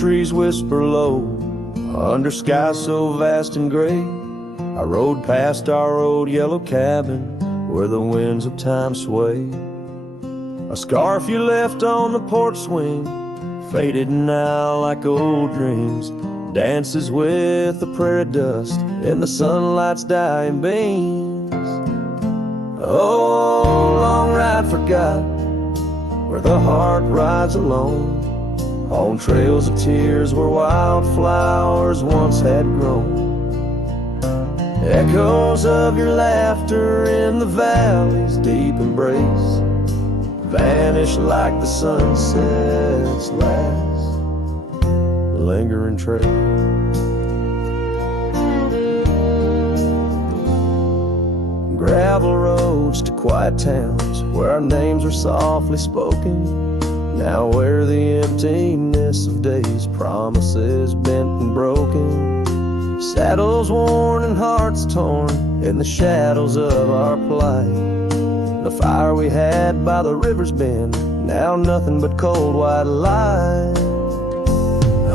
trees whisper low under skies so vast and gray. I rode past our old yellow cabin where the winds of time sway. A scarf you left on the porch swing, faded now like old dreams, dances with the prairie dust in the sunlight's dying beams. Oh, long ride forgot where the heart rides alone, on trails of tears where wildflowers once had grown. Echoes of your laughter in the valley's deep embrace vanish like the sunset's last lingering trace. Gravel roads to quiet towns where our names are softly spoken, now where the emptiness of days, promises bent and broken, saddles worn and hearts torn in the shadows of our plight. The fire we had by the river's bend, now nothing but cold white light.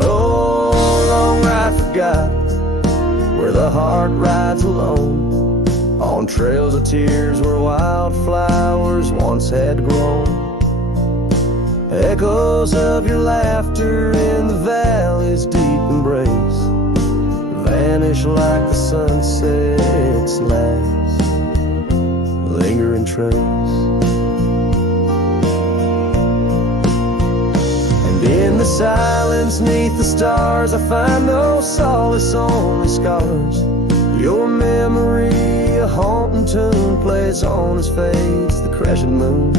Oh, long ride forgot where the heart rides alone, on trails of tears where wildflowers once had grown. Echoes of your laughter in the valley's deep embrace vanish like the sunset's last lingering trace. And in the silence neath the stars, I find no solace, only scars. Your memory, a haunting tune, plays on as fades the crescent moon.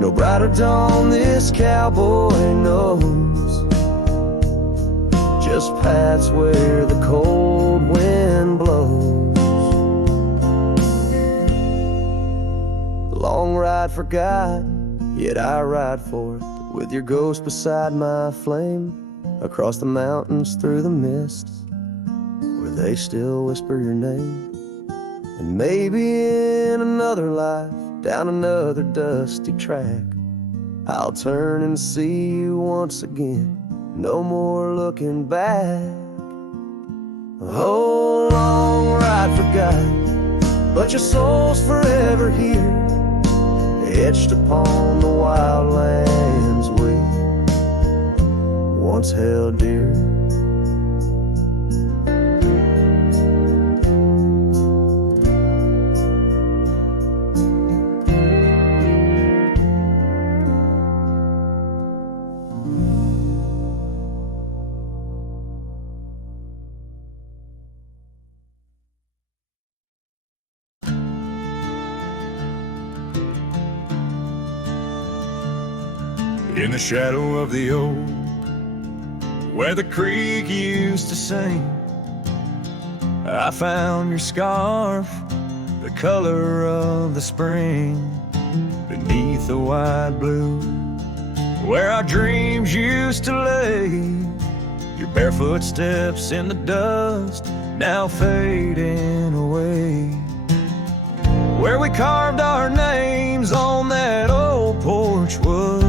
No brighter dawn this cowboy knows, just paths where the cold wind blows. The long ride forgot, yet I ride forth with your ghost beside my flame, across the mountains through the mists where they still whisper your name. And maybe in another life, down another dusty track, I'll turn and see you once again, no more looking back. Oh, long ride forgot, but your soul's forever here, etched upon the wild lands we once held dear. In the shadow of the old, where the creek used to sing, I found your scarf, the color of the spring, beneath the wide blue, where our dreams used to lay. Your barefoot steps in the dust, now fading away, where we carved our names on that old porch wood,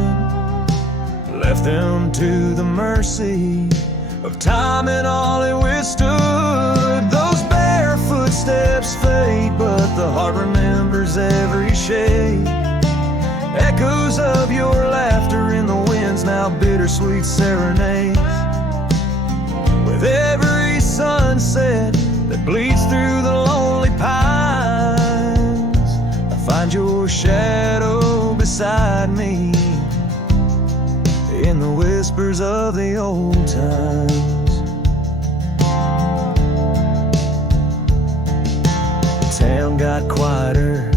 left them to the mercy of time and all it withstood. Those barefoot steps fade, but the heart remembers every shade. Echoes of your laughter in the winds, now bittersweet serenades. With every sunset that bleeds through the lonely pines, I find your shadow beside me in the whispers of the old times. The town got quieter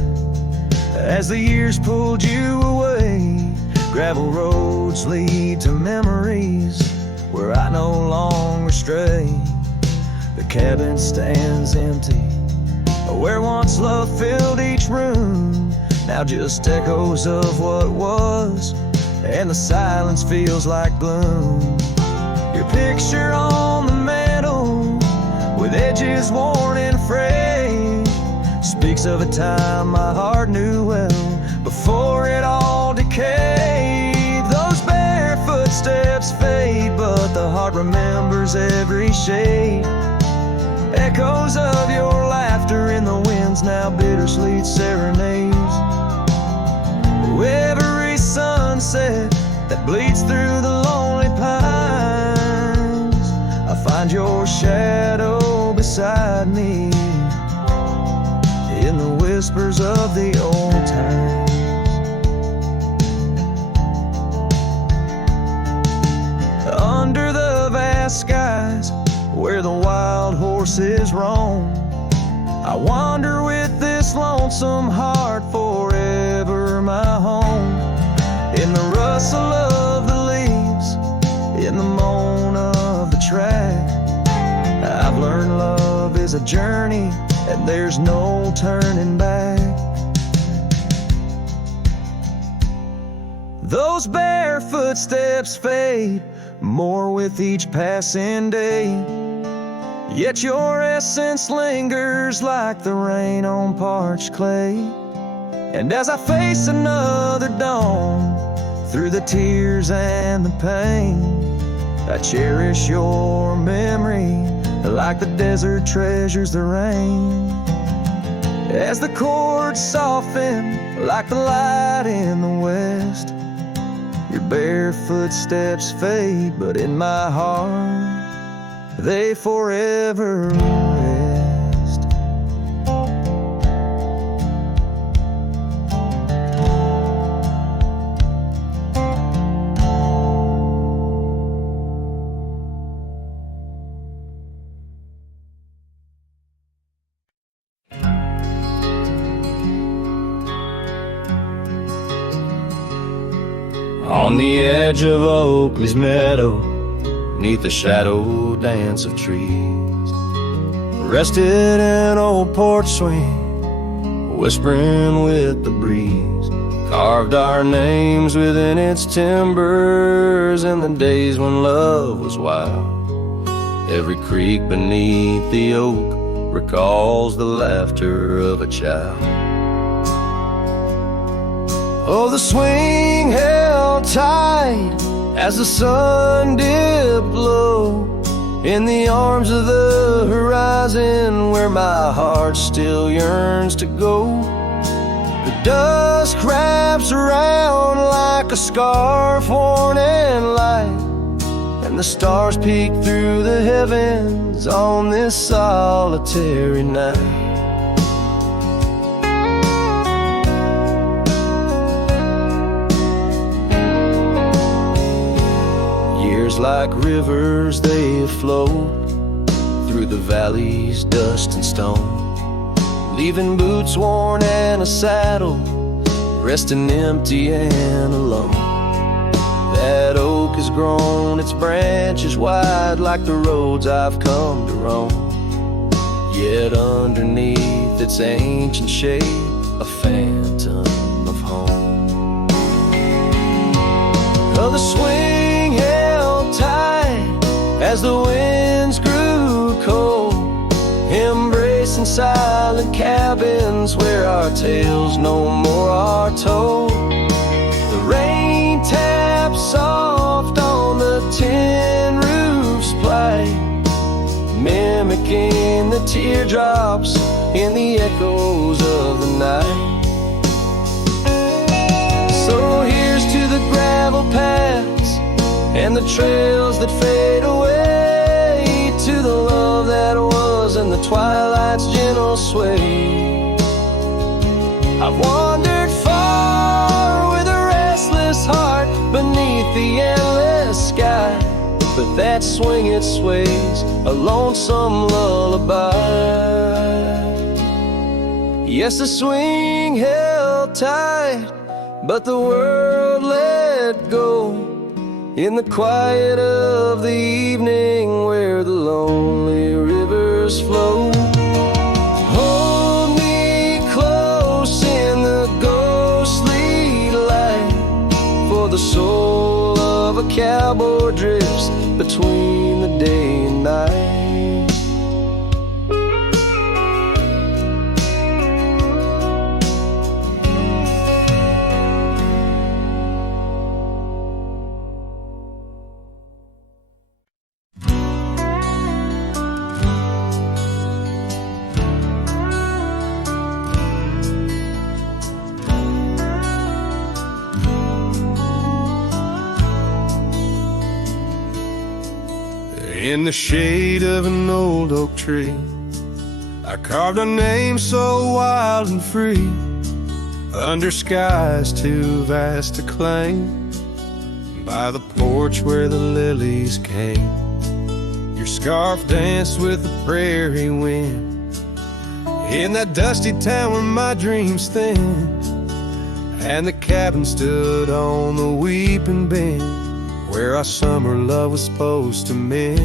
as the years pulled you away. Gravel roads lead to memories where I no longer stray. The cabin stands empty where once love filled each room, now just echoes of what was, and the silence feels like gloom. Your picture on the mantle, with edges worn and frayed, speaks of a time my heart knew well, before it all decayed. Those barefoot steps fade, but the heart remembers every shade. Echoes of your laughter in the wind's now bittersweet serenades. Every sunset that bleeds through the lonely pines, I find your shadow beside me in the whispers of the old times. Under the vast skies where the wild horses roam, I wander with this lonesome heart, forever my home. In the rustle of the leaves, in the moan of the track, I've learned love is a journey and there's no turning back. Those bare footsteps fade more with each passing day, yet your essence lingers like the rain on parched clay. And as I face another dawn, through the tears and the pain, I cherish your memory like the desert treasures the rain. As the chords soften like the light in the west, your bare footsteps fade, but in my heart they forever rest. On the edge of Oakley's meadow, neath the shadow dance of trees, rested an old porch swing, whispering with the breeze. Carved our names within its timbers in the days when love was wild. Every creek beneath the oak recalls the laughter of a child. Oh, the swing held tight as the sun dipped low in the arms of the horizon where my heart still yearns to go. The dusk wraps around like a scarf worn in light, and the stars peek through the heavens on this solitary night. Like rivers they flow through the valleys, dust and stone, leaving boots worn and a saddle, resting empty and alone. That oak has grown its branches wide like the roads I've come to roam, yet underneath its ancient shade a phantom of home. Oh, the swing held tight as the winds grew cold, embracing silent cabins where our tales no more are told. The rain taps soft on the tin roof's plight, mimicking the teardrops in the echoes of the night. So here's to the gravel paths and the trails that fade away, to the love that was and the twilight's gentle sway. I've wandered far with a restless heart beneath the endless sky, but that swing it sways a lonesome lullaby. Yes, the swing held tight, but the world let go in the quiet of the evening where the lonely rivers flow. Hold me close in the ghostly light, for the soul of a cowboy drifts between the day and night. In the shade of an old oak tree, I carved a name so wild and free, under skies too vast to claim, by the porch where the lilies came. Your scarf danced with the prairie wind, in that dusty town where my dreams thinned, and the cabin stood on the weeping bend, where our summer love was supposed to mend.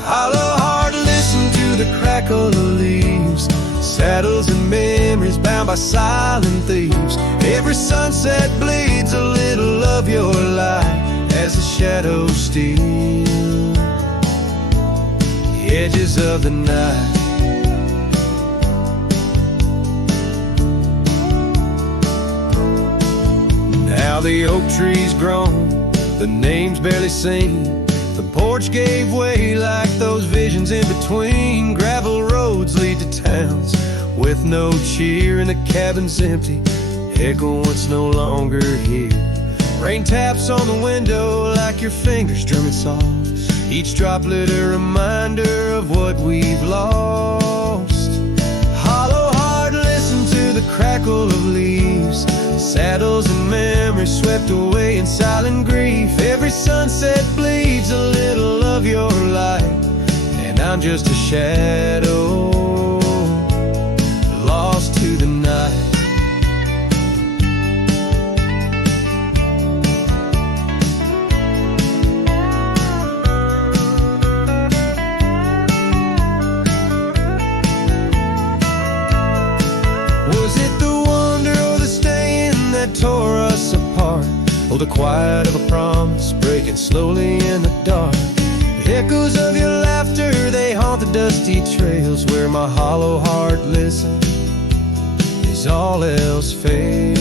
Hollow heart, listen to the crackle of leaves, saddles and memories bound by silent thieves. Every sunset bleeds a little of your light as the shadows steal the edges of the night. Now the oak tree's grown, the name's barely seen, the porch gave way like those visions in between. Gravel roads lead to towns with no cheer, and the cabin's empty, echo once no longer here. Rain taps on the window like your fingers drumming soft, each droplet a reminder of what we've lost. Hollow heart, listen to the crackle of leaves, saddles and memories swept away in silent grief. Every sunset bleeds a little of your light, and I'm just a shadow lost to the night. Was it the wonder or the staying that tore us apart? Oh, the quiet of a promise breaking slowly in the dark. The echoes of your laughter, they haunt the dusty trails where my hollow heart listens as all else fails.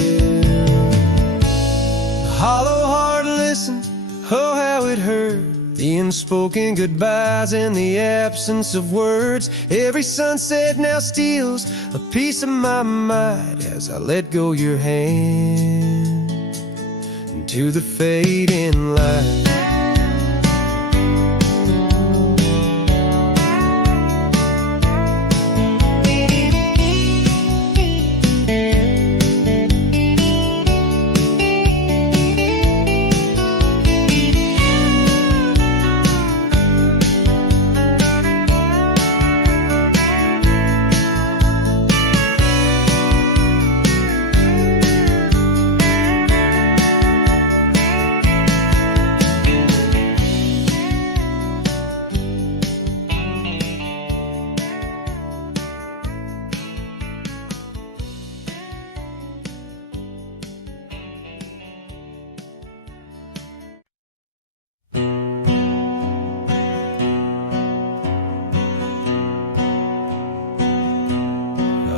Hollow heart listened, oh how it hurt, the unspoken goodbyes and the absence of words. Every sunset now steals a piece of my mind as I let go your hand into the fading light.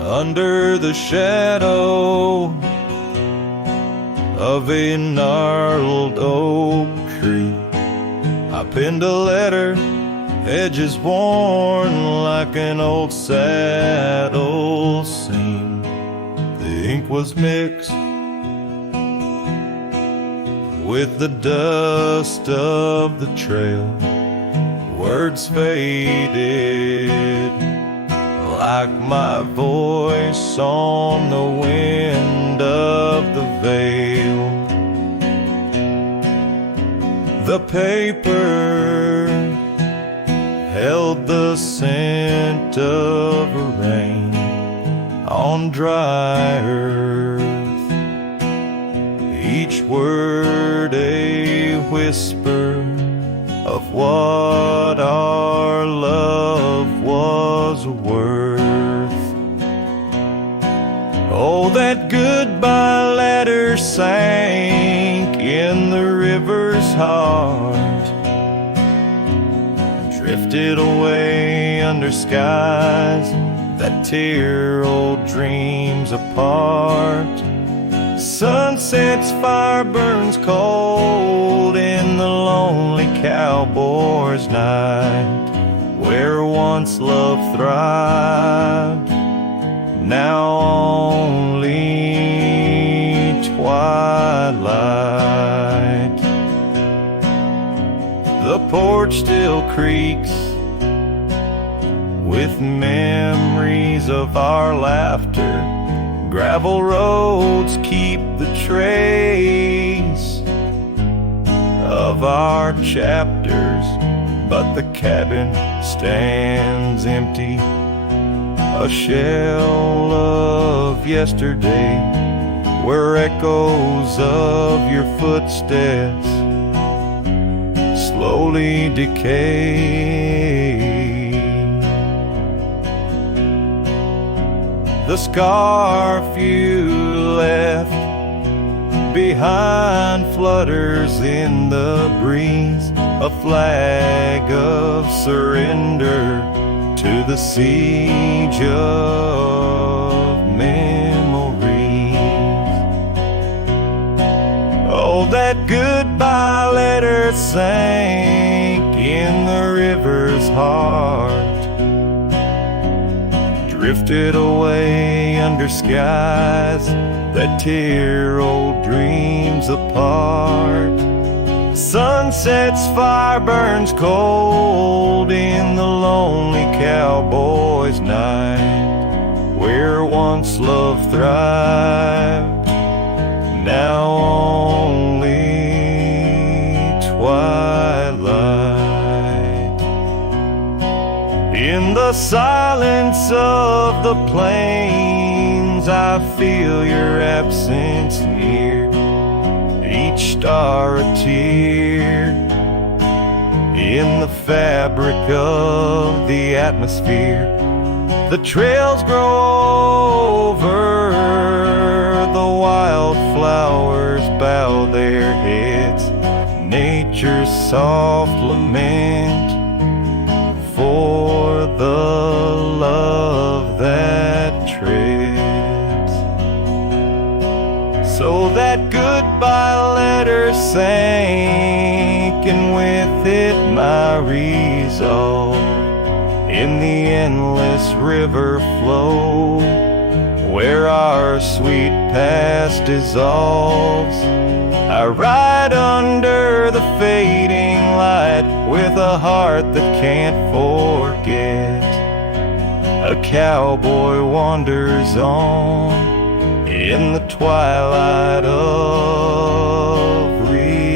Under the shadow of a gnarled oak tree, I penned a letter, edges worn like an old saddle seam. The ink was mixed with the dust of the trail. Words faded like my voice on the wind of the veil. The paper held the scent of rain on dry earth, each word a whisper of what our love was worth. Oh, that goodbye letter sank in the river's heart, drifted away under skies that tear old dreams apart. Sunset's fire burns cold in the lonely cowboy's night, where once love thrived, now only twilight. porch still creaks with memories of our laughter. Gravel roads keep the trace of our chapters, but the cabin stands empty, a shell of yesterday, where echoes of your footsteps slowly decay. The scarf you left behind flutters in the breeze, a flag of surrender to the siege of memories. Oh, that goodbye letter sank in the river's heart, drifted away under skies that tear old dreams apart. Sunset's fire burns cold in the lonely cowboy's night, where once love thrived, now only twilight. In the silence of the plains, I feel your absence near, each star a tear in the fabric of the atmosphere. The trails grow over, the wildflowers bow their heads, nature's soft lament for the love that treads. So that goodbye letter sank, and with it my resolve, in the endless river flow, where our sweet past dissolves. I ride under the fading light with a heart that can't forget. A cowboy wanders on in the twilight of regret.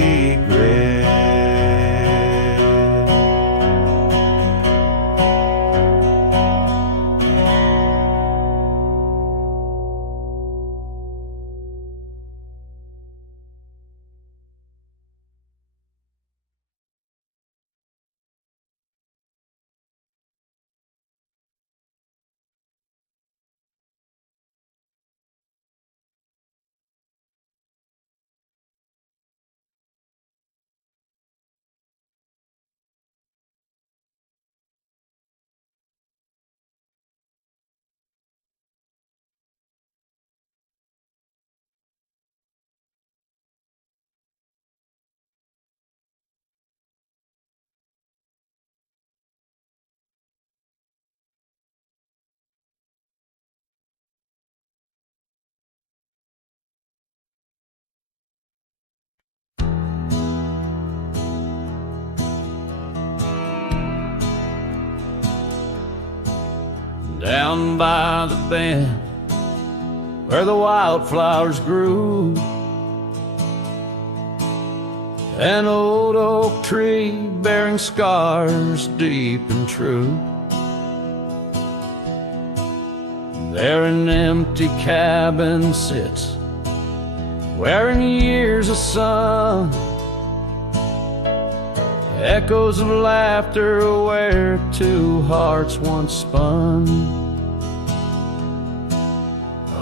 Down by the bend where the wildflowers grew, an old oak tree bearing scars deep and true. There an empty cabin sits, wearing years of sun, echoes of laughter where two hearts once spun.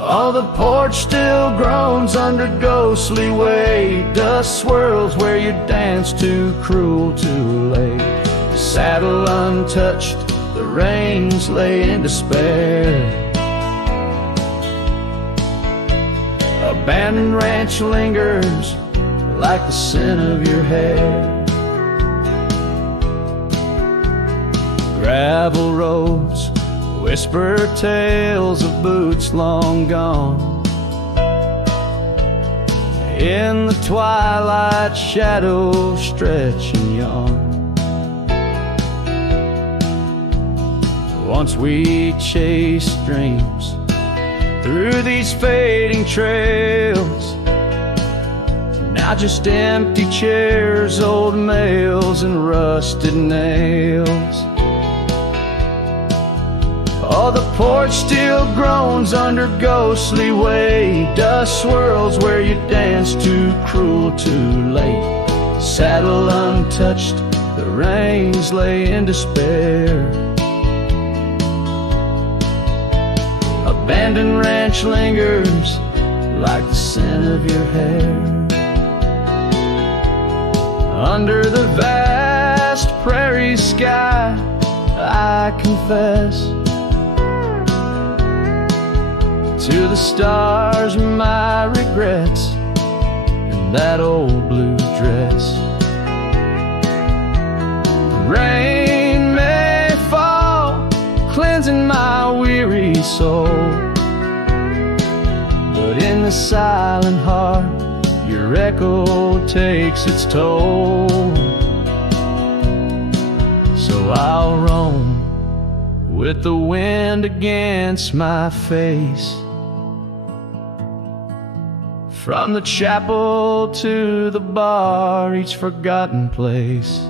Oh, the porch still groans under ghostly weight, dust swirls where you danced too cruel, too late. The saddle untouched, the reins lay in despair. Abandoned ranch lingers like the scent of your hair. Gravel roads whisper tales of boots long gone. In the twilight, shadows stretch and yawn. Once we chased dreams through these fading trails. Now just empty chairs, old mails, and rusted nails. Oh, the porch still groans under ghostly weight. Dust swirls where you danced too cruel, too late. Saddle untouched, the reins lay in despair. Abandoned ranch lingers like the scent of your hair. Under the vast prairie sky, I confess to the stars my regrets and that old blue dress. Rain may fall, cleansing my weary soul, but in the silent heart your echo takes its toll. So I'll roam with the wind against my face, from the chapel to the bar, each forgotten place.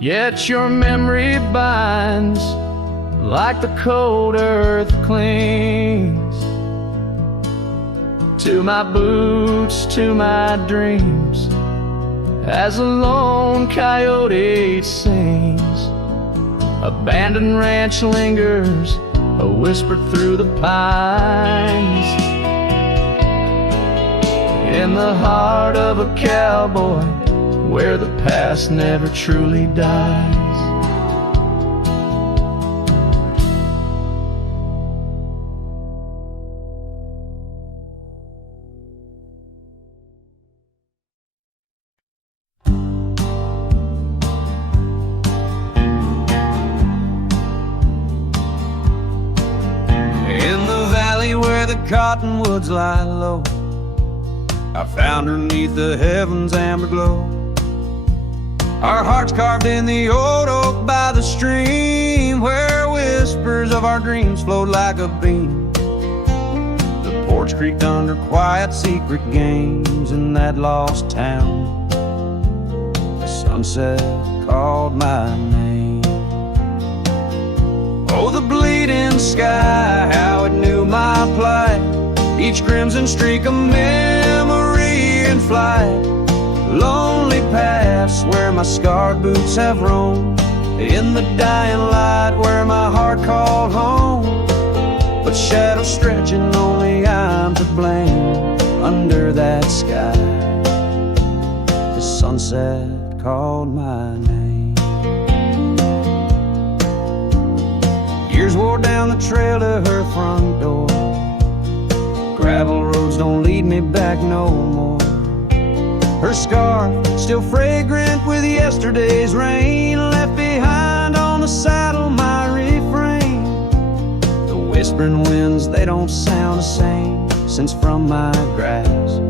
Yet your memory binds like the cold earth clings to my boots, to my dreams, as a lone coyote sings. Abandoned ranch lingers, a whisper through the pines. In the heart of a cowboy, where the past never truly dies. Cottonwoods lie low, I found her 'neath the heavens' amber glow. Our hearts carved in the old oak by the stream, where whispers of our dreams flowed like a beam. The porch creaked under quiet secret games in that lost town. The sunset called my name. Oh, the bleeding sky, how it knew my plight. Each crimson streak a memory in flight. Lonely paths where my scarred boots have roamed. In the dying light where my heart called home. But shadows stretching, only I'm to blame. Under that sky, the sunset called my name. Years wore down the trail to her front door. Gravel roads don't lead me back no more. Her scarf still fragrant with yesterday's rain, left behind on the saddle my refrain. The whispering winds, they don't sound the same since from my grasp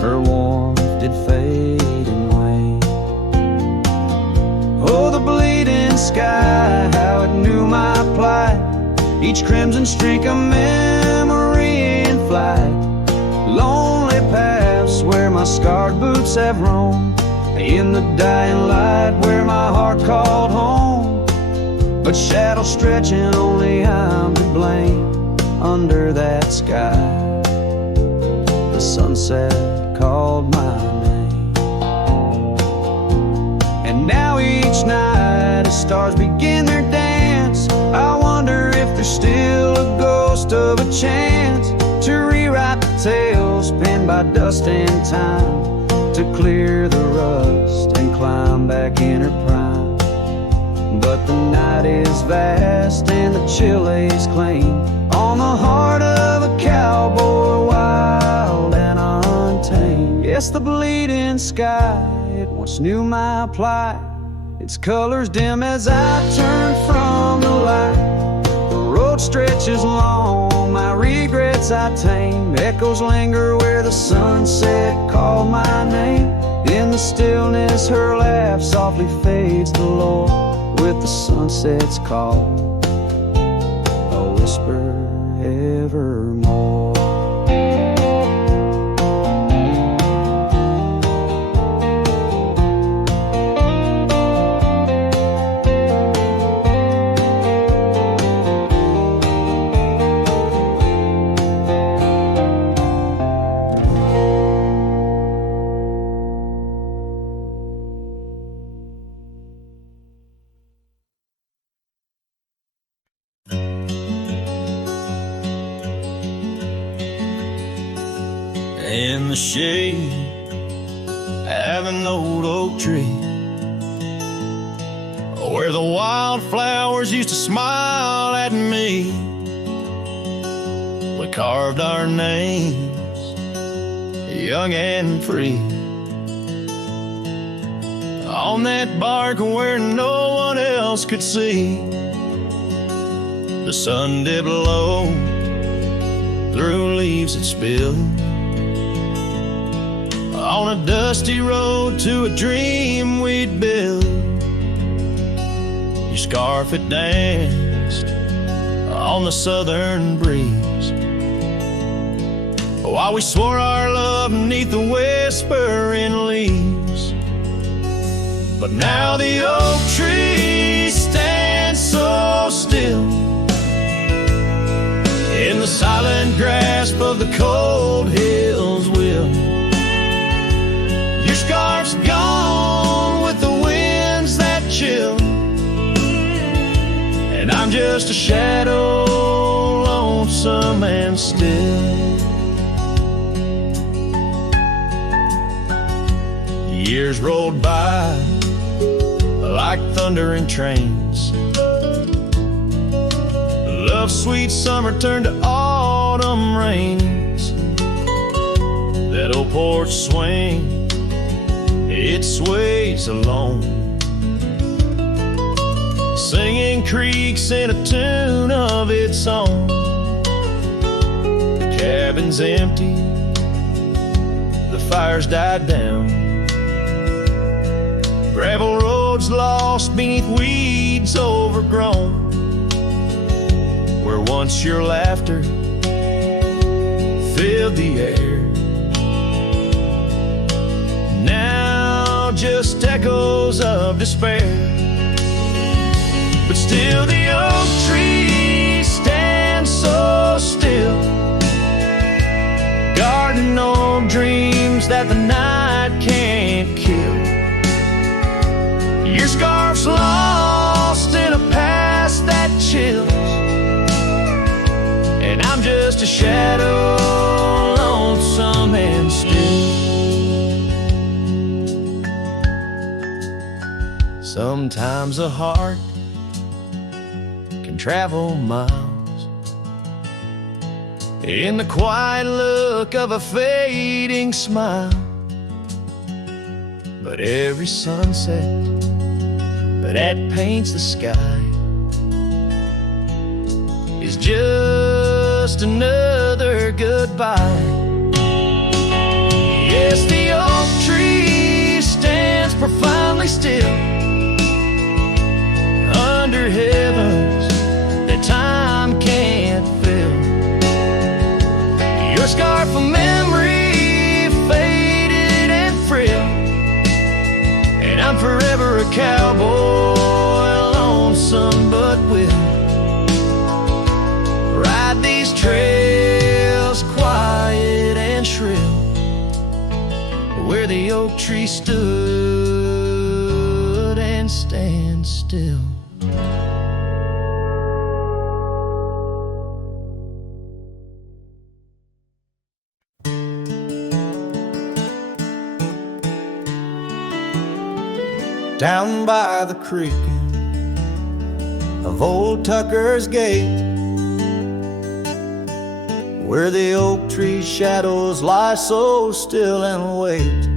her warmth did fade and wane. Oh, the bleeding sky, how it knew my plight. Each crimson streak a memory in flight. Lonely paths where my scarred boots have roamed. In the dying light where my heart called home. But shadows stretching, only I'm to blame. Under that sky, the sunset called my name. And now each night as stars begin their dance, I wonder if there's still a ghost of a chance to rewrite the tales penned by dust and time, to clear the rust and climb back in her prime. But the night is vast and the chill lays claim on the heart of a cowboy, wild and untamed. Yes, the bleeding sky, it once knew my plight. Its colors dim as I turn from the light. The road stretches long, my regrets I tame. Echoes linger where the sunset called my name. In the stillness, her laugh softly fades the lore with the sunset's call, a whisper evermore. In the shade of an old oak tree, where the wildflowers used to smile at me, we carved our names, young and free, on that bark where no one else could see. The sun dipped low through leaves that spilled on a dusty road to a dream we'd build. Your scarf had danced on the southern breeze, while we swore our love beneath the whispering leaves. But now the oak tree stands so still in the silent grasp of the cold hills will. Your scarf's gone with the winds that chill, and I'm just a shadow, lonesome and still. Years rolled by like thundering trains. Love's sweet summer turned to autumn rains. That old porch swing, it sways alone, singing creeks in a tune of its own. The cabin's empty, the fire's died down, gravel roads lost beneath weeds overgrown, where once your laughter filled the air, now just echoes of despair. But still the oak tree stands so still, guarding old dreams that the night can't kill. Your scarf's lost in a past that chills, and I'm just a shadow, lonesome and still. Sometimes a heart can travel miles in the quiet look of a fading smile, but every sunset that paints the sky is just another goodbye. Yes, the oak tree stands profoundly still under heavens that time can't fill. Your scarf of memory faded and frail, and I'm forever a cowboy, lonesome but will ride these trails quiet and shrill, where the oak tree stood and stands still. Down by the creek of old Tucker's Gate, where the oak tree shadows lie so still and wait,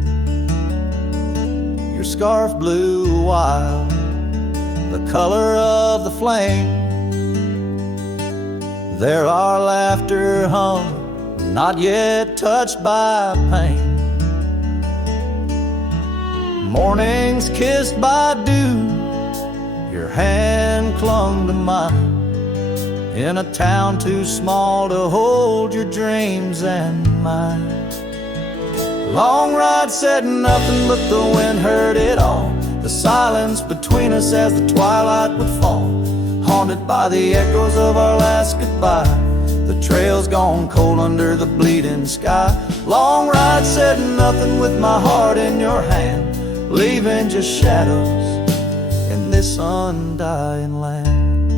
your scarf blew wild, the color of the flame. There our laughter hung, not yet touched by pain. Mornings kissed by dew, your hand clung to mine, in a town too small to hold your dreams and mine. Long ride said nothing, but the wind heard it all. The silence between us as the twilight would fall, haunted by the echoes of our last goodbye. The trail's gone cold under the bleeding sky. Long ride said nothing with my heart in your hand, leaving just shadows in this undying land.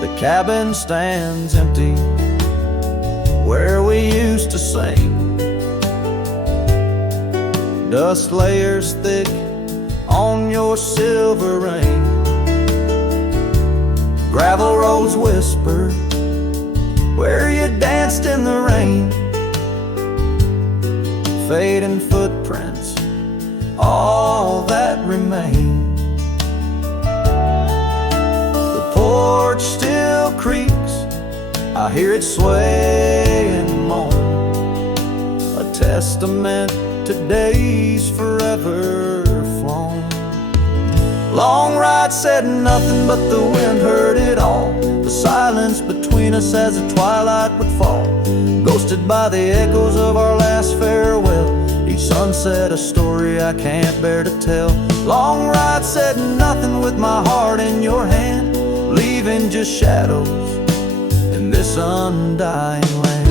The cabin stands empty where we used to sing. Dust layers thick on your silver ring. Gravel roads whisper where you danced in the rain. Fading footprints, all that remain. The porch still creaks, I hear it sway and moan, a testament to days forever flown. Long ride said nothing, but the wind heard it all. The silence between us as the twilight would fall, ghosted by the echoes of our last farewell. Each sunset a story I can't bear to tell. Long ride said nothing with my heart in your hand, leaving just shadows in this undying land.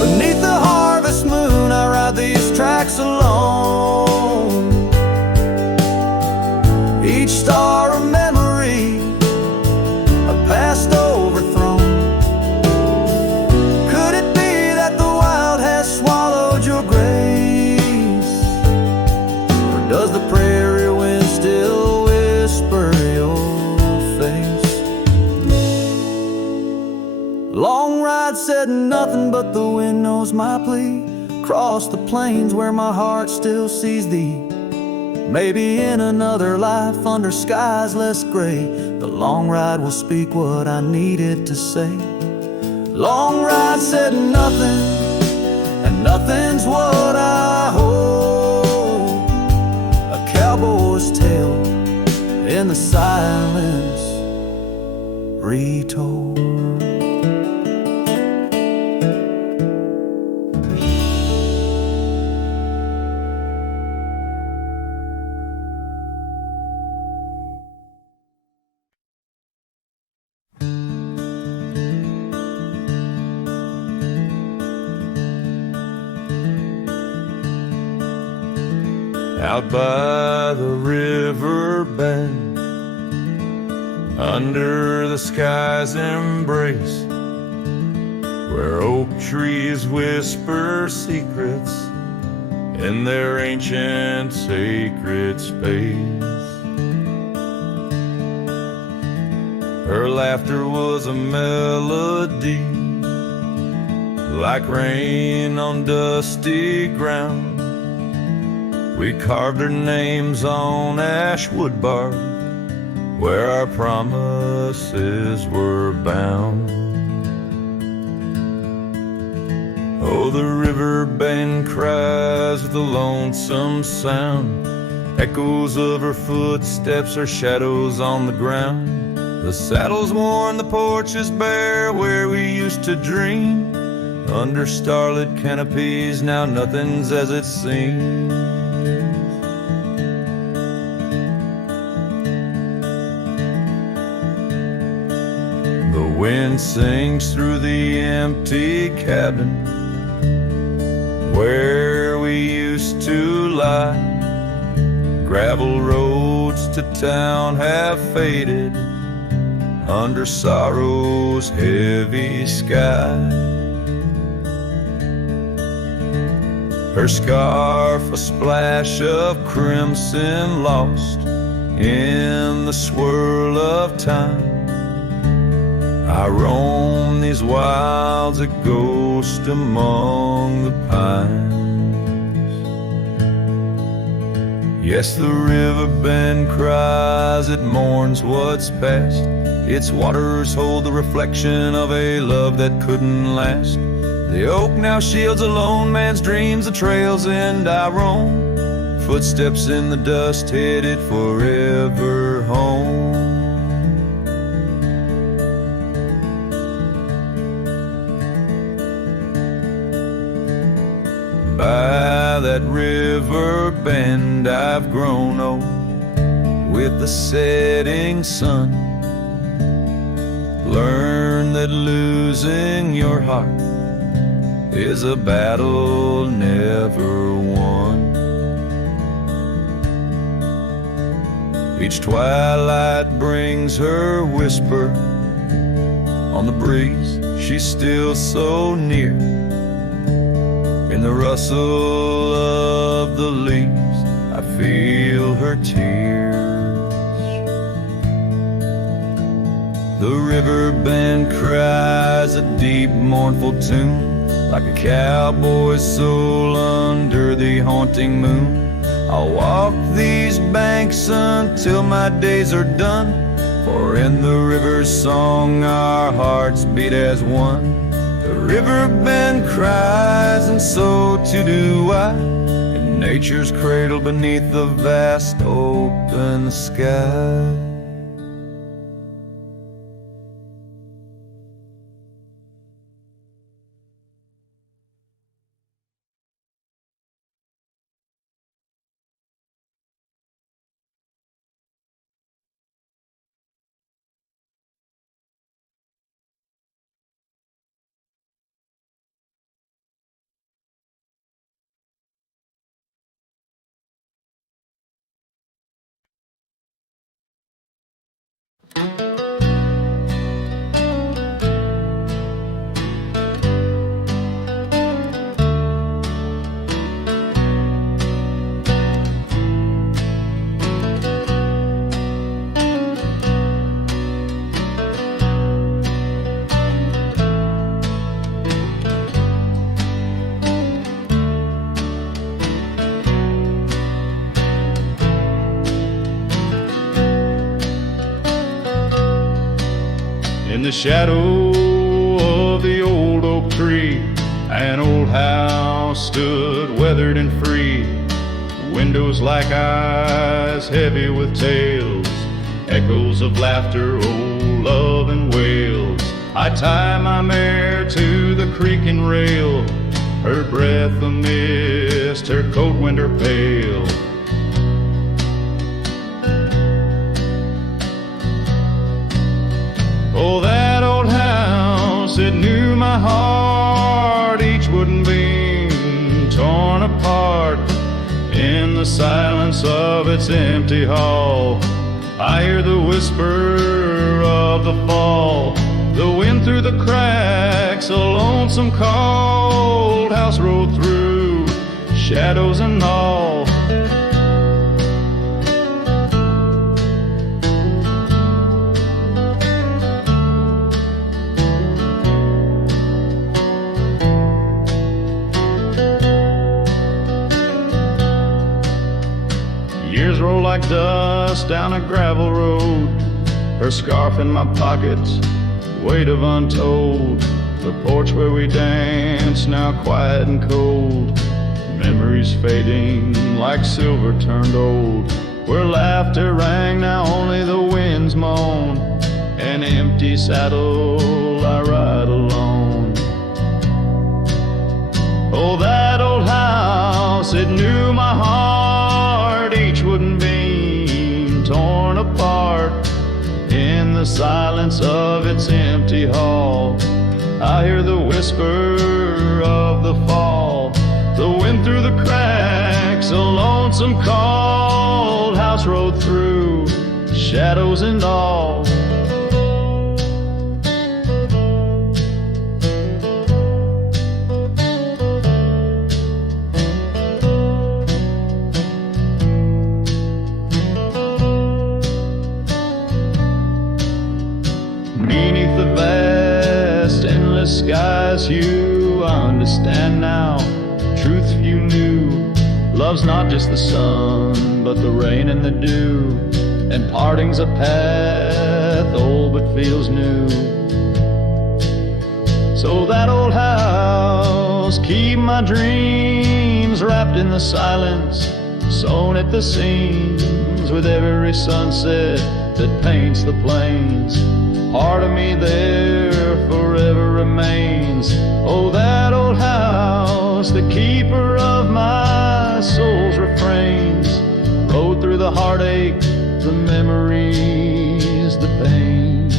Beneath the harvest moon I ride these tracks alone, each star a memory, a past overthrown. Could it be that the wild has swallowed your grace, or does the prairie wind still whisper your face? Long ride said nothing, but the wind knows my plea. Cross the plains where my heart still sees thee. Maybe in another life under skies less gray, the long ride will speak what I needed to say. Long ride said nothing, and nothing's what I hold. A cowboy's tale in the silence retold. Out by the river bend, under the sky's embrace, where oak trees whisper secrets in their ancient sacred space. Her laughter was a melody, like rain on dusty ground. We carved our names on ash wood bark, where our promises were bound. Oh, the river bend cries with a lonesome sound, echoes of her footsteps are shadows on the ground. The saddle's worn, the porch is bare, where we used to dream. Under starlit canopies, now nothing's as it seems. The wind sings through the empty cabin where we used to lie. Gravel roads to town have faded under sorrow's heavy sky. Her scarf a splash of crimson lost in the swirl of time. I roam these wilds a ghost among the pines. Yes, the riverbend cries, it mourns what's past. Its waters hold the reflection of a love that couldn't last. The oak now shields a lone man's dreams, the trail's end I roam. Footsteps in the dust headed forever home. By that river bend I've grown old with the setting sun. Learn that losing your heart is a battle never won. Each twilight brings her whisper on the breeze. She's still so near. In the rustle of the leaves, I feel her tears. The riverbend cries a deep, mournful tune, like a cowboy's soul under the haunting moon. I'll walk these banks until my days are done, for in the river's song our hearts beat as one. The riverbend cries, and so too do I, in nature's cradle beneath the vast open sky. In the shadow of the old oak tree, an old house stood weathered and free. Windows like eyes heavy with tales, echoes of laughter, old love and wails. I tie my mare to the creaking rail, her breath a mist, her coat winter pale. Oh, that old house, it knew my heart, each wooden beam torn apart. In the silence of its empty hall, I hear the whisper of the fall. The wind through the cracks, a lonesome cold house rolled through, shadows and all. Years roll like dust down a gravel road, her scarf in my pocket, weight of untold. The porch where we danced, now quiet and cold. Memories fading like silver turned old. Where laughter rang, now only the winds moan. An empty saddle, I ride alone. Oh, that old house, it knew my heart, each wooden beam torn apart. In the silence of its empty hall, I hear the whisper of the fall. The wind through the cracks, a lonesome cold house rode through, shadows and all. Beneath the vast, endless skies, you understand now. Truth you knew, love's not just the sun, nothing but the rain and the dew, and parting's a path old but feels new. So that old house, keep my dreams wrapped in the silence, sewn at the seams with every sunset that paints the plains. Part of me there forever remains. Oh, that old house, the keeper of my soul's refrains, rode through the heartache, the memories, the pains.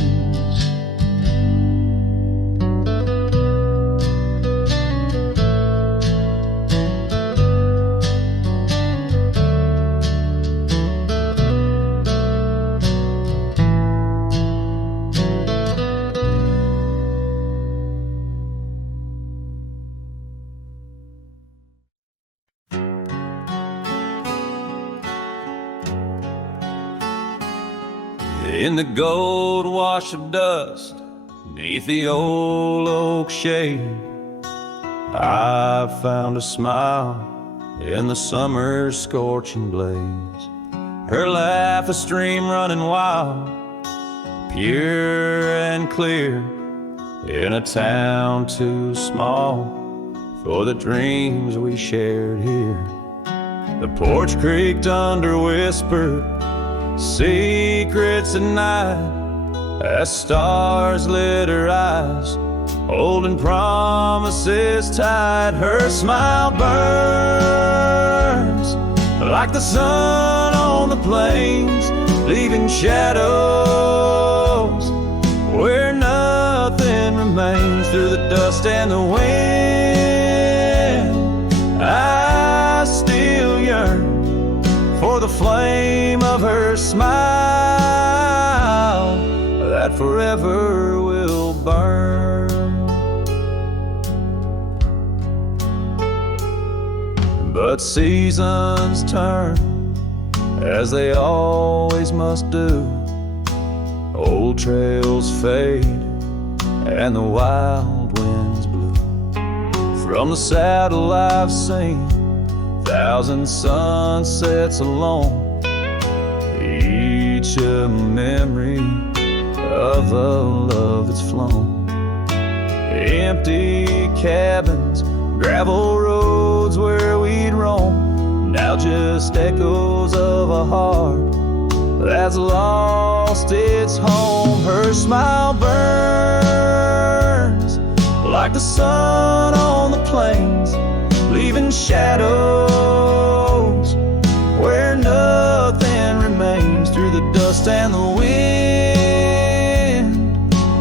In the gold wash of dust, neath the old oak shade, I found a smile in the summer's scorching blaze. Her laugh a stream running wild, pure and clear, in a town too small for the dreams we shared here. The porch creaked under whispered secrets at night, as stars lit her eyes, holding promises tight. Her smile burns like the sun on the plains, leaving shadows where nothing remains. Through the dust and the wind, I still yearn for the flame of her smile that forever will burn. But seasons turn, as they always must do. Old trails fade and the wild winds blow. From the saddle I've seen 1,000 sunsets alone, each a memory of a love that's flown. Empty cabins, gravel roads where we'd roam, now just echoes of a heart that's lost its home. Her smile burns like the sun on the plains, leaving shadows where nothing remains. Through the dust and the wind,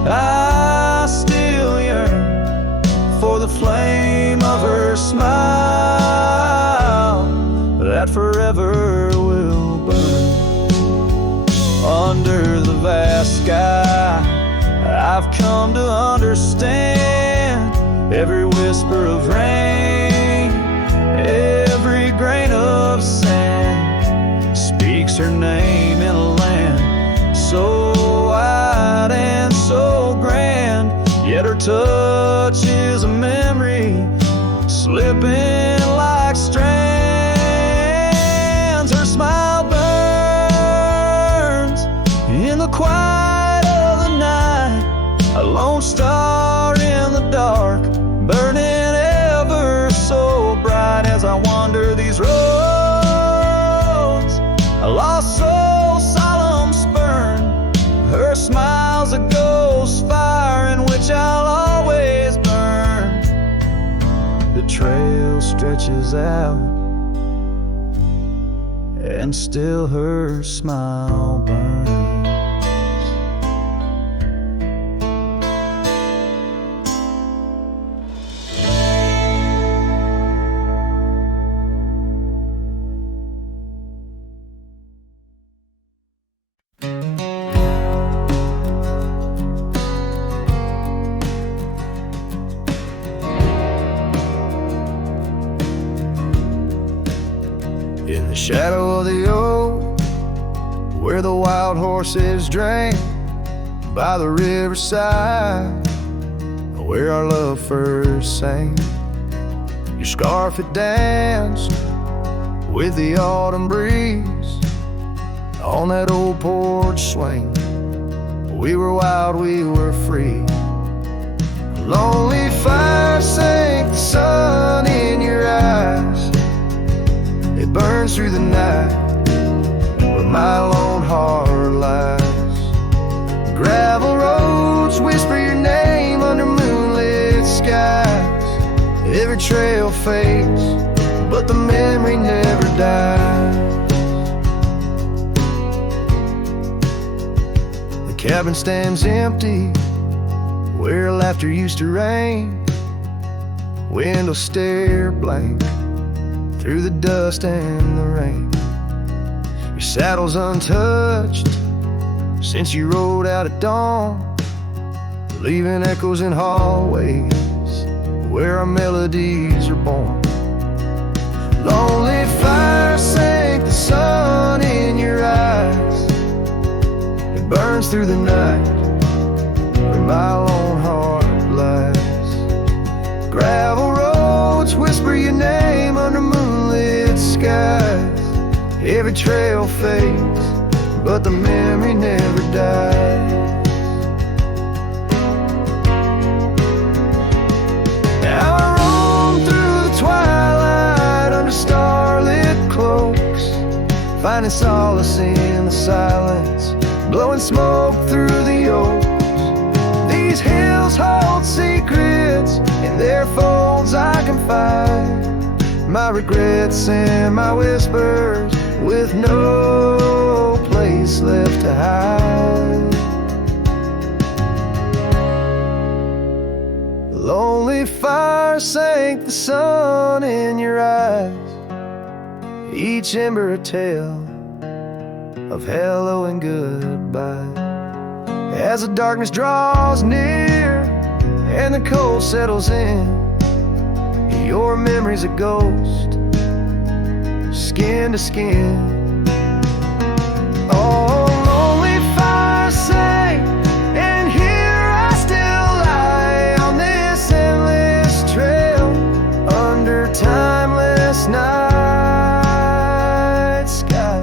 I still yearn for the flame of her smile that forever will burn. Under the vast sky, I've come to understand every whisper of rain, every grain of sand speaks her name in a land so wide and so grand. Yet her touch is a memory slipping like strands. Her smile burns in the quiet of the night, a lone star in the dark, burning ever so bright. As I wander these roads, a lost soul solemn spurn, her smile's a ghost fire in which I'll always burn. The trail stretches out, and still her smile burns. In the shadow of the oak, where the wild horses drank, by the riverside, where our love first sang. Your scarf had danced with the autumn breeze on that old porch swing. We were wild, we were free. Lonely fire sank the sun in your eyes. It burns through the night where my lone heart lies. Gravel roads whisper your name under moonlit skies. Every trail fades, but the memory never dies. The cabin stands empty where laughter used to rain. Windows stare blank through the dust and the rain. Your saddle's untouched since you rode out at dawn, leaving echoes in hallways where our melodies are born. Lonely fire sank the sun in your eyes. It burns through the night where my lone heart lies. Gravel roads whisper your name under moonlit skies. Every trail fades, but the memory never dies. Now I roam through the twilight under starlit cloaks, finding solace in the silence, blowing smoke through the oaks. These hills hold secrets, in their folds I confide my regrets and my whispers, with no place left to hide. Lonely fire sank the sun in your eyes, each ember a tale of hello and goodbye. As the darkness draws near and the cold settles in, your memory's a ghost, skin to skin. Oh, lonely fire sank, and here I still lie on this endless trail under timeless night sky.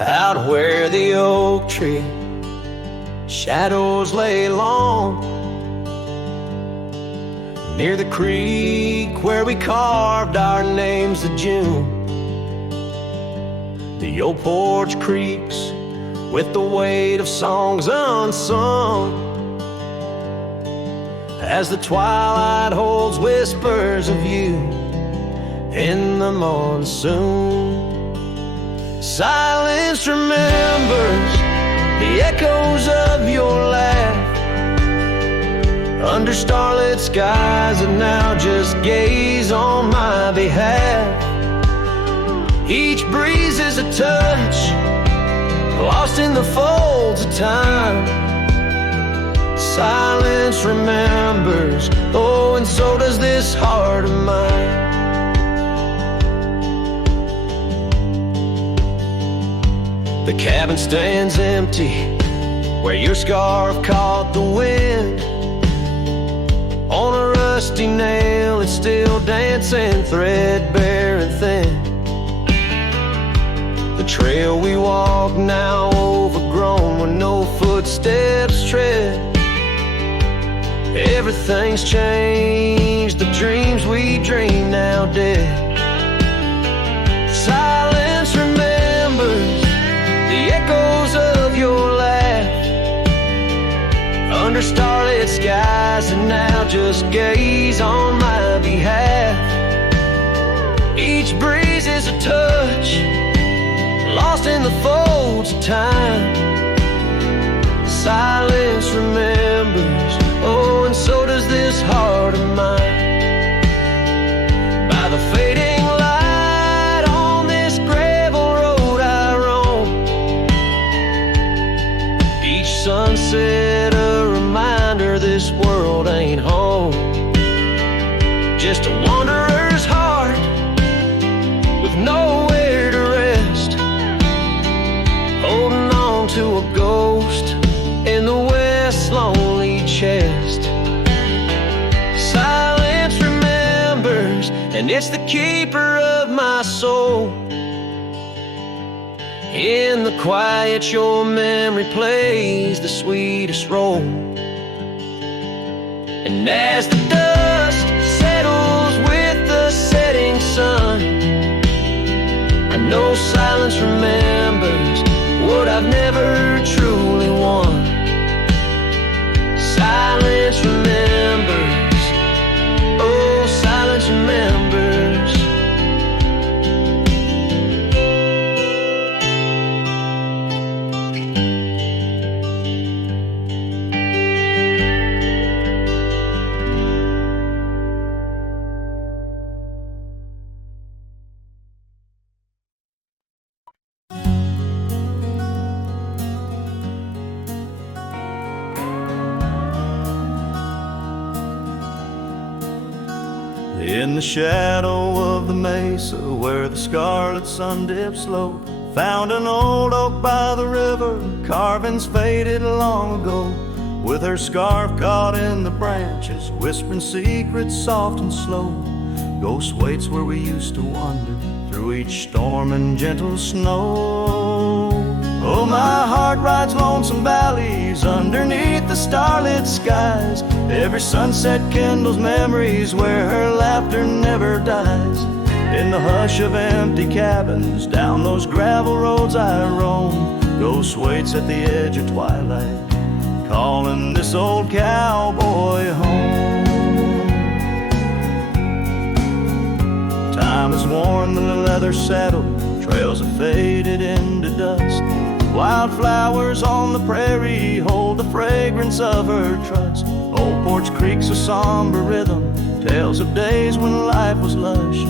Out where the oak tree shadows lay long, near the creek where we carved our names to June. The old porch creaks with the weight of songs unsung, as the twilight holds whispers of you in the monsoon. Silence remembers the echoes of your laugh under starlit skies that now just gaze on my behalf. Each breeze is a touch lost in the folds of time. Silence remembers, oh, and so does this heart of mine. The cabin stands empty where your scarf caught the wind. On a rusty nail it's still dancing, threadbare and thin. The trail we walk now overgrown where no footsteps tread. Everything's changed, the dreams we dream now dead. Silence remembers the echoes of your laugh under starlit skies, and now just gaze on my behalf. Each breeze is a touch lost in the folds of time. Silence remembers, oh, and so does this heart of mine. By the fading light on this gravel road I roam, each sunset a reminder this world ain't home. just a wanderer's heart with nowhere to rest, holding on to a ghost in the west's lonely chest. Silence remembers, and it's the keeper of my soul. In the quiet, your memory plays the sweetest role. And as the dust settles with the setting sun, I know silence remembers what I've never truly won. Silence remembers, oh, silence remembers. In the shadow of the mesa where the scarlet sun dips low, found an old oak by the river, carvings faded long ago. With her scarf caught in the branches, whispering secrets soft and slow. Ghost waits where we used to wander through each storm and gentle snow. Oh, my heart rides lonesome valleys underneath the starlit skies. Every sunset kindles memories where her laughter never dies. In the hush of empty cabins, down those gravel roads I roam, ghost waits at the edge of twilight, calling this old cowboy home. Time has worn the leather saddle, trails have faded into dust. Wildflowers on the prairie hold the fragrance of her trust. Old Porch Creek's a somber rhythm, tales of days when life was lush.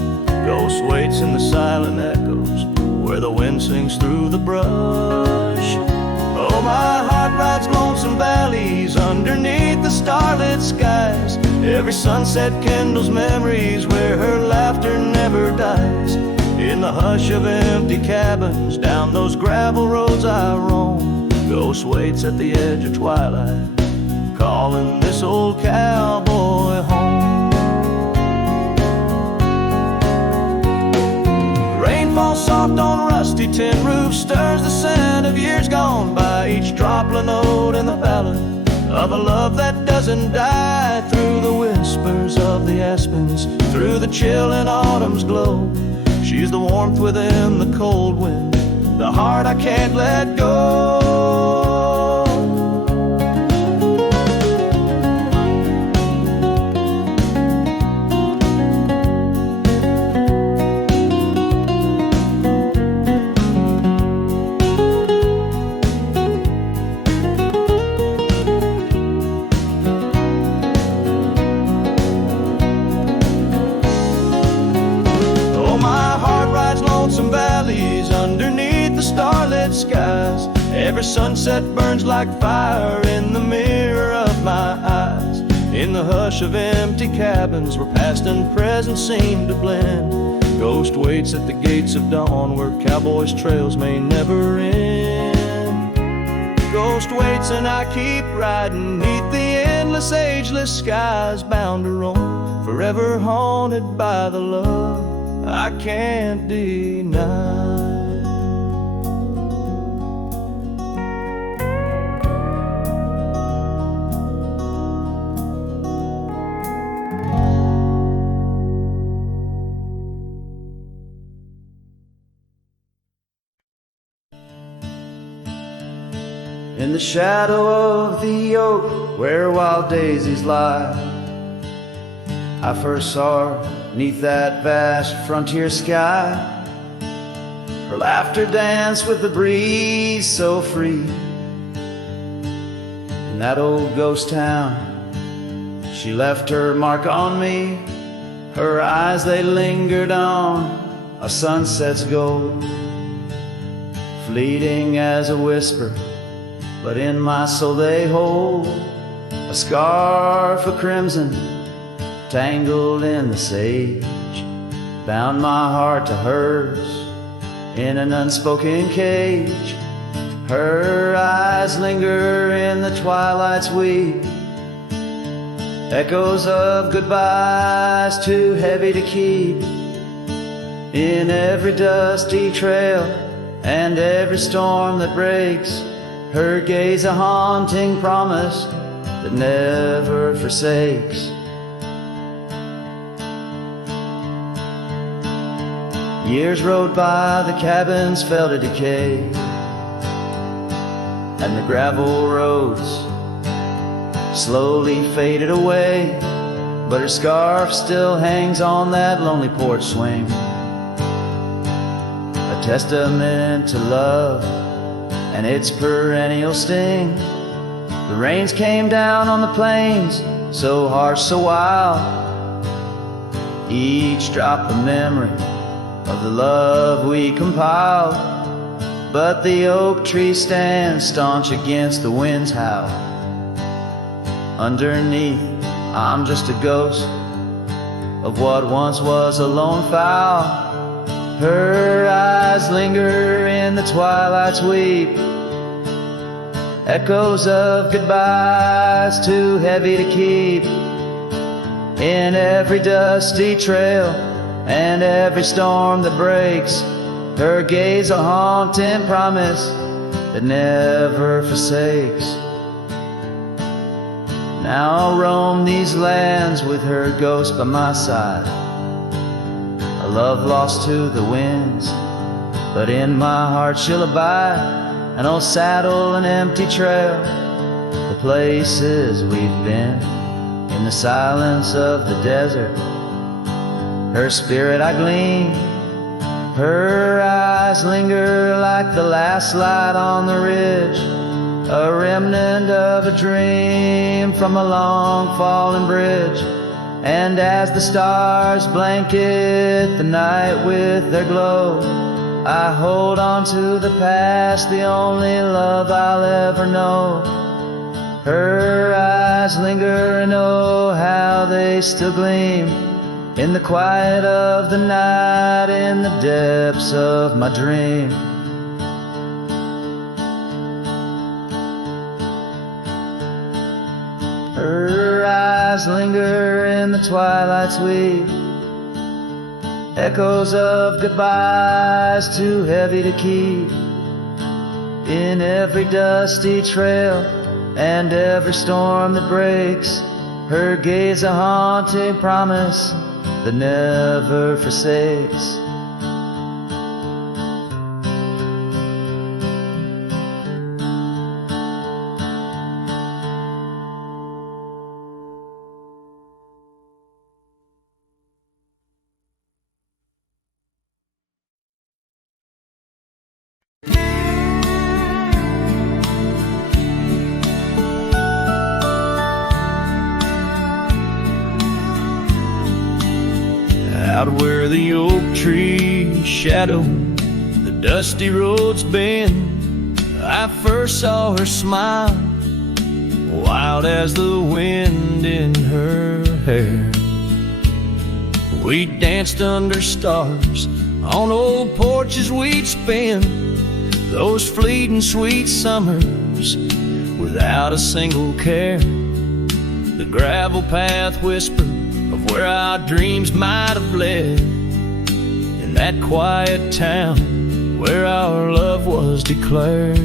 Ghost waits in the silent echoes where the wind sings through the brush. Oh, my heart rides lonesome valleys underneath the starlit skies. Every sunset kindles memories where her laughter never dies. In the hush of empty cabins, down those gravel roads I roam, ghost waits at the edge of twilight, calling this old cowboy home. Rain falls soft on rusty tin roofs, stirs the scent of years gone by. Each droplet note in the ballad of a love that doesn't die. Through the whispers of the aspens, through the chill in autumn's glow, she's the warmth within the cold wind, the heart I can't let go. Lonesome valleys underneath the starlit skies. Every sunset burns like fire in the mirror of my eyes. In the hush of empty cabins where past and present seem to blend, ghost waits at the gates of dawn where cowboys' trails may never end. Ghost waits and I keep riding neath the endless ageless skies, bound to roam, forever haunted by the love I can't deny. In the shadow of the oak where wild daisies lie, I first saw her 'neath that vast frontier sky. Her laughter danced with the breeze so free. In that old ghost town, she left her mark on me. Her eyes, they lingered on a sunset's gold, fleeting as a whisper, but in my soul they hold a scarf of crimson tangled in the sage, bound my heart to hers in an unspoken cage. Her eyes linger in the twilight's weep, echoes of goodbyes too heavy to keep. In every dusty trail and every storm that breaks, her gaze a haunting promise that never forsakes. Years rode by, the cabins fell to decay, and the gravel roads slowly faded away, but her scarf still hangs on that lonely porch swing, a testament to love and its perennial sting. The rains came down on the plains, so harsh, so wild, each drop a memory of the love we compiled. But the oak tree stands staunch against the wind's howl. Underneath, I'm just a ghost of what once was a lone fowl. Her eyes linger in the twilight's weep, echoes of goodbyes too heavy to keep. In every dusty trail and every storm that breaks, her gaze a haunting promise that never forsakes. Now I'll roam these lands with her ghost by my side, a love lost to the winds, but in my heart she'll abide. An old saddle, an empty trail, the places we've been, in the silence of the desert, her spirit I glean. Her eyes linger like the last light on the ridge, a remnant of a dream from a long fallen bridge. And as the stars blanket the night with their glow, I hold on to the past, the only love I'll ever know. Her eyes linger and oh, how they still gleam in the quiet of the night, in the depths of my dream. Her eyes linger in the twilight's weep, echoes of goodbyes too heavy to keep. In every dusty trail and every storm that breaks, her gaze a haunting promise that never forsakes. Out where the oak tree shadow the dusty roads bend, I first saw her smile, wild as the wind in her hair. We danced under stars on old porches we'd spend those fleeting sweet summers without a single care. The gravel path whispered of where our dreams might have led, in that quiet town where our love was declared.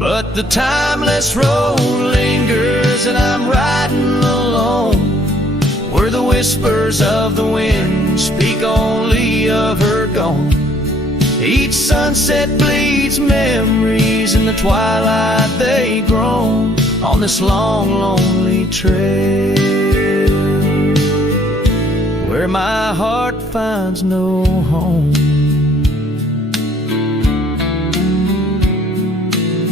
But the timeless road lingers and I'm riding alone, where the whispers of the wind speak only of her gone. Each sunset bleeds memories, in the twilight they groan on this long, lonely trail, where my heart finds no home.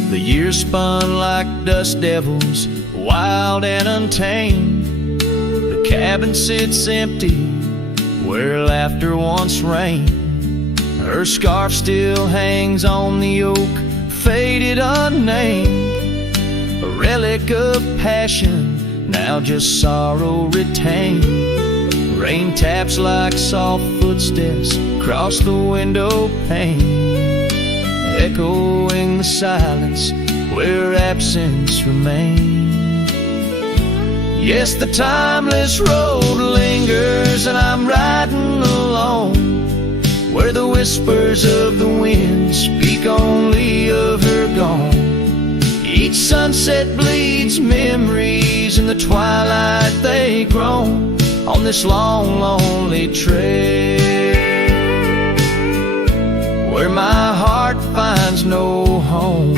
The years spun like dust devils, wild and untamed. The cabin sits empty where laughter once reigned. Her scarf still hangs on the oak, faded unnamed, a relic of passion now just sorrow retained. Rain taps like soft footsteps across the window pane, echoing the silence where absence remains. Yes, the timeless road lingers, and I'm riding alone, where the whispers of the wind speak only of her gone. Each sunset bleeds memories, in the twilight they groan on this long, lonely trail, where my heart finds no home.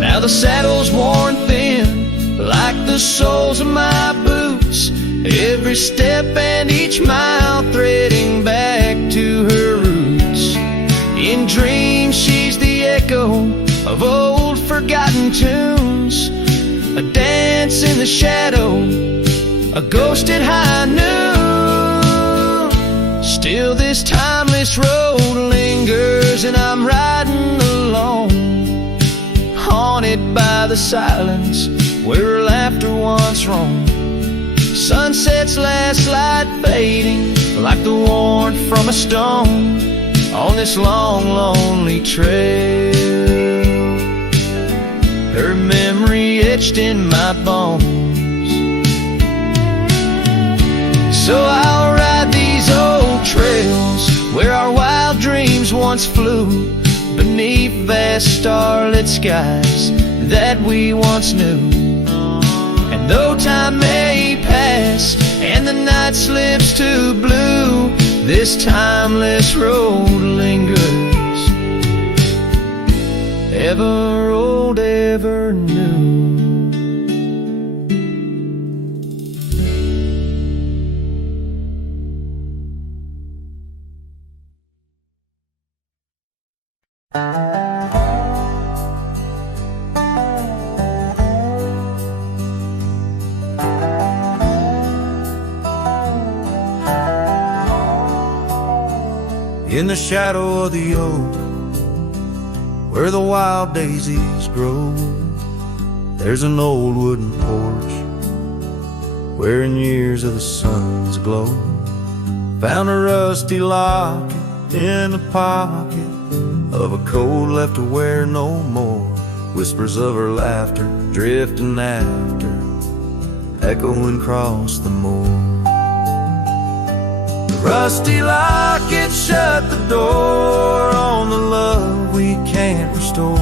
Now the saddle's worn thin, like the soles of my boots, every step and each mile threading back to her roots. In dreams she's the echo of old forgotten tunes, a dance in the shadow, a ghost at high noon. Still this timeless road lingers, and I'm riding alone, haunted by the silence where laughter once roamed. Sunset's last light fading like the warmth from a stone on this long, lonely trail, her memory etched in my bones. So I'll ride these old trails where our wild dreams once flew, beneath vast starlit skies that we once knew. And though time may pass and the night slips to blue, this timeless road lingers, ever old, ever new. In the shadow of the oak, where the wild daisies grow, there's an old wooden porch where in years of the sun's glow, found a rusty locket in the pocket of a coat left to wear no more. Whispers of her laughter drifting after, echoing across the moor. Rusty locket shut the door on the love we can't restore.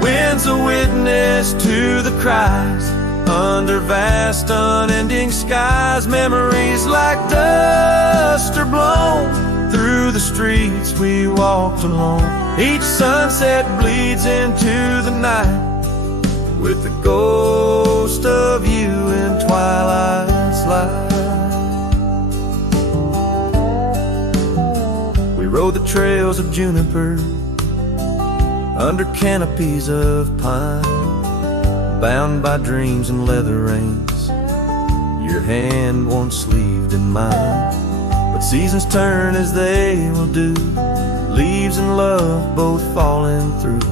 Wind's a witness to the cries under vast unending skies. Memories like dust are blown through the streets we walked alone. Each sunset bleeds into the night with the ghost of you in twilight's light. We rode the trails of juniper under canopies of pine, bound by dreams and leather reins, your hand once sleeved in mine. But seasons turn as they will do, leaves and love both falling through.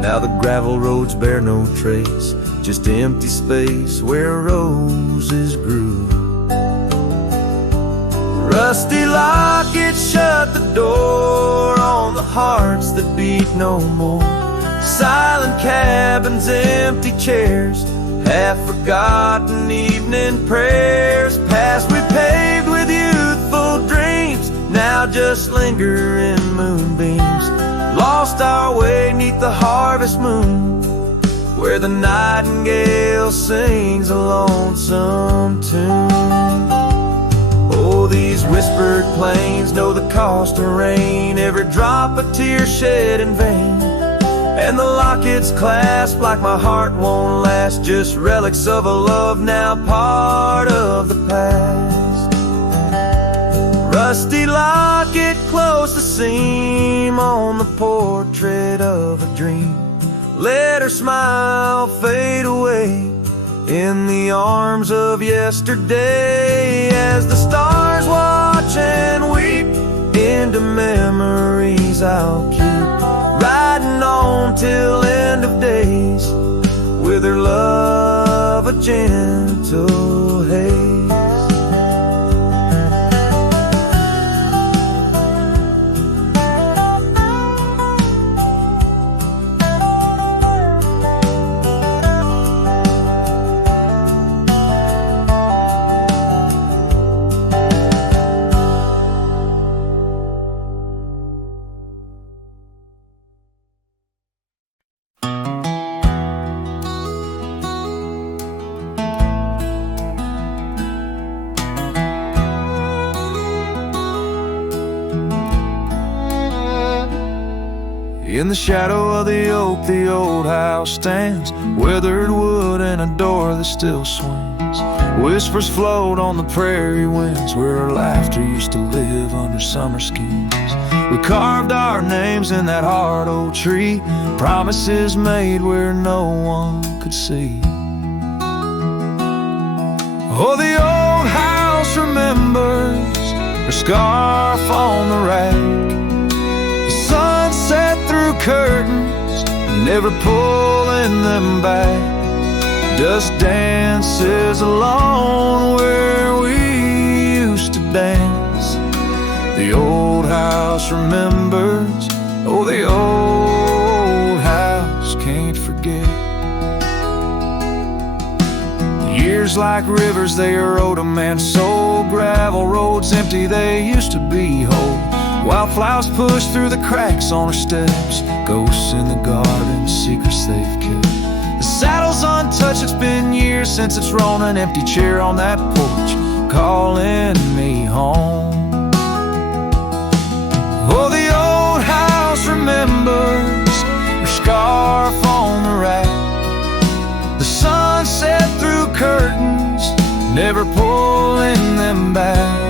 Now the gravel roads bear no trace, just empty space where roses grew. Rusty locket shut the door on the hearts that beat no more. Silent cabins, empty chairs, half-forgotten evening prayers. Past we paved with youthful dreams, now just linger in moonbeams. Lost our way 'neath the harvest moon, where the nightingale sings a lonesome tune. Oh, these whispered plains know the cost of rain, every drop a tear shed in vain. And the locket's clasp like my heart won't last, just relics of a love now part of the past. Rusty locket close the seam on the portrait of a dream. Let her smile fade away in the arms of yesterday, as the stars watch and weep into memories I'll keep, riding on till end of days. gentle haze. In the shadow of the oak, the old house stands, weathered wood and a door that still swings. Whispers float on the prairie winds, where laughter used to live under summer skins. We carved our names in that hard old tree, promises made where no one could see. Oh, the old house remembers her scarf on the rack, sunset through curtains, never pulling them back. Dust dances alone where we used to dance. The old house remembers, oh, the old house can't forget. Years like rivers, they erode a man's soul. Gravel roads empty, they used to be whole. Wildflowers push through the cracks on her steps, ghosts in the garden, secrets they've kept. The saddle's untouched, it's been years since it's rolled an empty chair on that porch, calling me home. Oh, the old house remembers her scarf on the rack, the sunset through curtains, never pulling them back.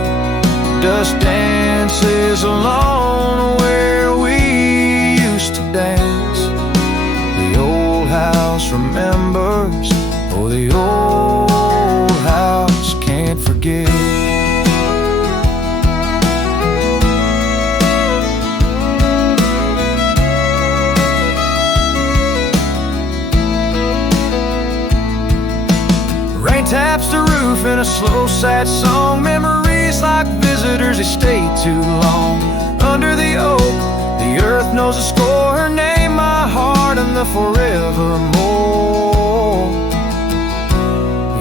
Dust dances alone where we used to dance. The old house remembers, oh, the old house can't forget. Rain taps the roof in a slow, sad song. Memories like visitors, they stay too long. Under the oak, the earth knows a score. Her name, my heart, and the forevermore.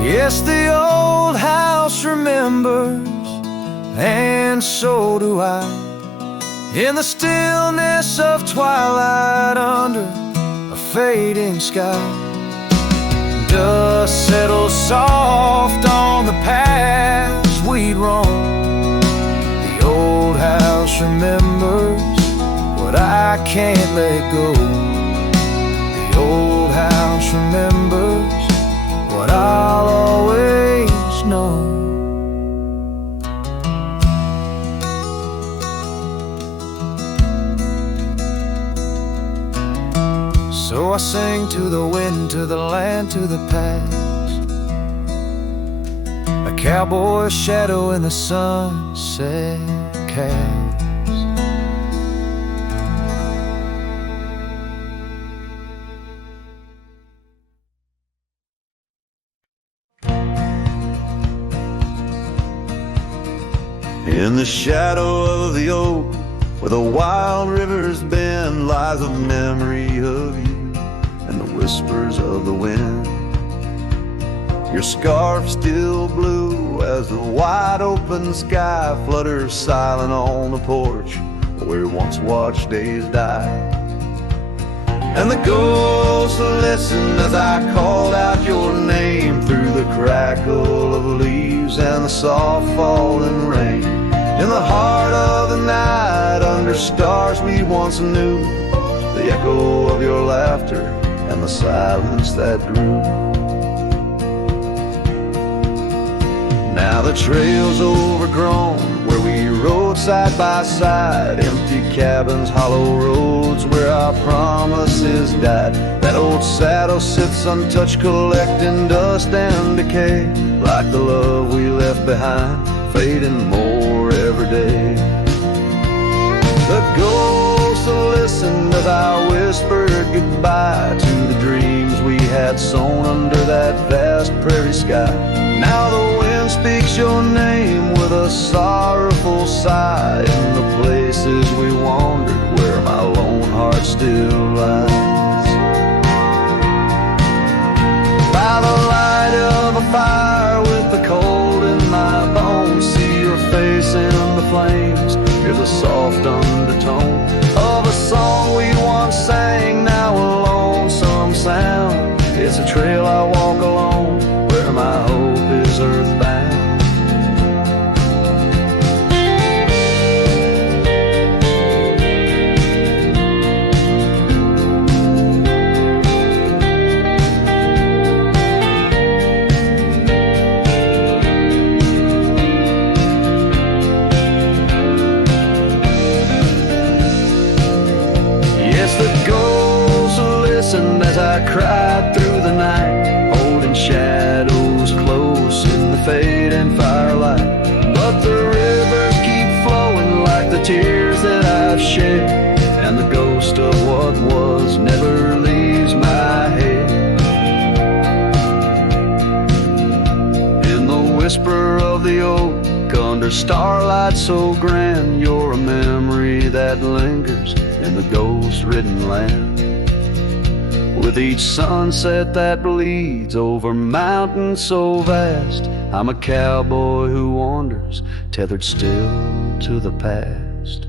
Yes, the old house remembers, and so do I. In the stillness of twilight, under a fading sky, dust settles soft on the paths we'd roam. The old house remembers what I can't let go. The old house remembers what I'll always know. So I sing to the wind, to the land, to the past. A cowboy's shadow in the sunset cast. In the shadow of the oak, where the wild rivers bend, lies a memory of you and the whispers of the wind. Your scarf still blue as the wide open sky flutters silent on the porch where we once watched days die. And the ghosts listened as I called out your name through the crackle of leaves and the soft falling rain. In the heart of the night, under stars we once knew, the echo of your laughter and the silence that grew. Now the trail's overgrown where we rode side by side, empty cabins, hollow roads where our promises died. That old saddle sits untouched, collecting dust and decay, like the love we left behind, fading more every day. The ghosts listened as I whispered goodbye to the dreams we had I'd sown under that vast prairie sky. Now the wind speaks your name with a sorrowful sigh in the places we wandered where my lone heart still lies. By the light of a fire with the cold in my bones, see your face in the flames, hear the soft undertone of a song we once sang, now a lonesome sound. It's a trail I walk alone where my hope is earthbound. As I cried through the night, holding shadows close in the fading firelight. But the rivers keep flowing like the tears that I've shed, and the ghost of what was never leaves my head. In the whisper of the oak, under starlight so grand, you're a memory that lingers in the ghost-ridden land. With each sunset that bleeds over mountains so vast, I'm a cowboy who wanders, tethered still to the past.